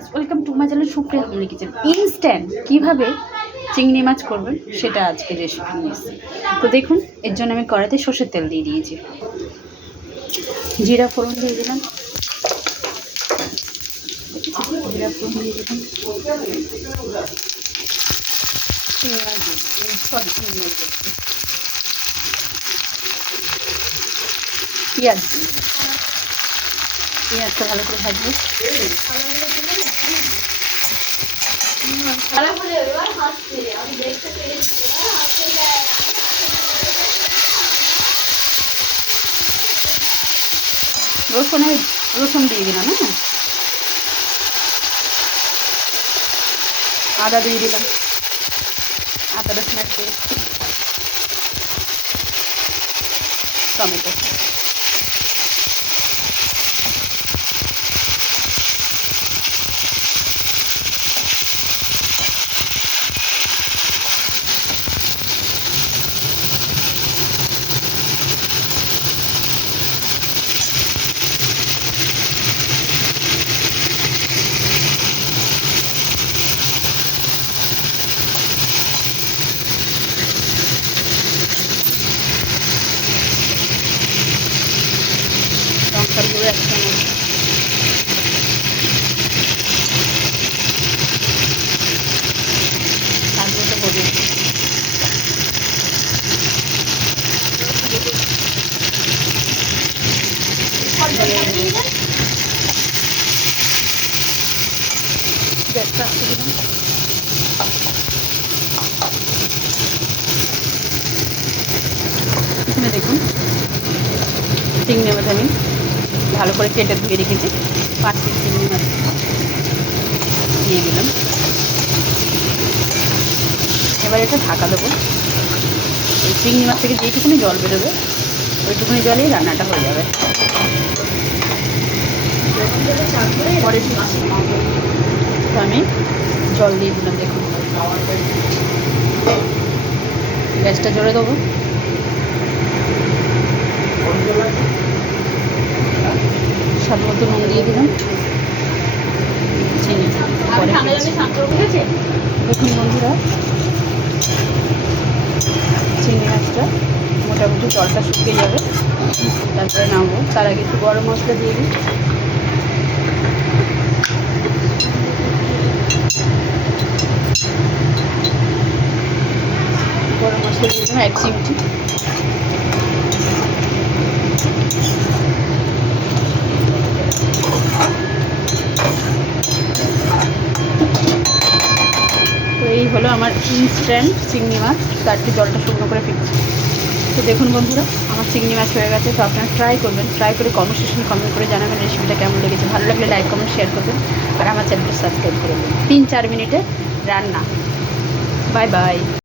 Friends, welcome to my channel Supriya homely kitchen. Instant কীভাবে চিংড়ি মাছ করবেন সেটা আজকে রেসিপি নিয়ে এসেছি। তো দেখুন, এর জন্য আমি কড়াইতে সর্ষের তেল দিয়ে দিয়েছি, জিরা ফোড়ন দিয়ে দিলাম, জিরা ফোড়ন দিয়ে দিলাম, চিংড়ি মাছ দিয়ে চিংড়ি মাছ দিয়ে পেঁয়াজ দিয়ে পেঁয়াজটা ভালো করে ভাজবো। রসুন দিয়ে দিলাম, হ্যাঁ, আদা দিয়ে দিলাম, আদা রসুনের পেস্ট, টমেটো, লঙ্কার গুঁড়ো 1 চামচ, তারপরে হলুদ, গ্যাসটা আসতে দিলাম। এখানে দেখুন, চিংড়ি মাছ আমি ভালো করে কেটে ধুয়ে রেখেছি, 5 পিস চিংড়ি মাছ দিয়ে দিলাম। এবার এটা ঢাকা দেবো। এই চিংড়ি মাছ থেকে যেইটুকুনি জল বেরোবে ওইটুকুনি জলেই রান্নাটা হয়ে যাবে। পরে তো আমি জল দিয়ে দিলাম। দেখুন, গ্যাসটা জোরে দেবো। স্বাদ মতো নুন দিয়ে দিলাম, চিনি পরে। দেখুন বন্ধুরা, চিংড়ি মাছটা মোটামুটি জলটা শুকিয়ে যাবে, তারপরে নামবো। তার আগে একটু গরম মশলা দিয়ে দিই। গরম মশলা দিয়ে দিলাম 1 চিমটি। তো এই হলো আমার ইনস্ট্যান্ট চিংড়ি মাছ, তার একটু জলটা শুকনো করে ফেলছি। তো দেখুন বন্ধুরা, আমার চিংড়ি মাছ হয়ে গেছে। তো আপনারা ট্রাই করবেন, ট্রাই করে কমেন্ট সেকশনে কমেন্ট করে জানাবেন রেসিপিটা কেমন লেগেছে। ভালো লাগলে লাইক কমেন্ট শেয়ার করবেন, আর আমার চ্যানেলটা সাবস্ক্রাইব করে দেবেন। 3-4 মিনিটে রান্না। Bye bye.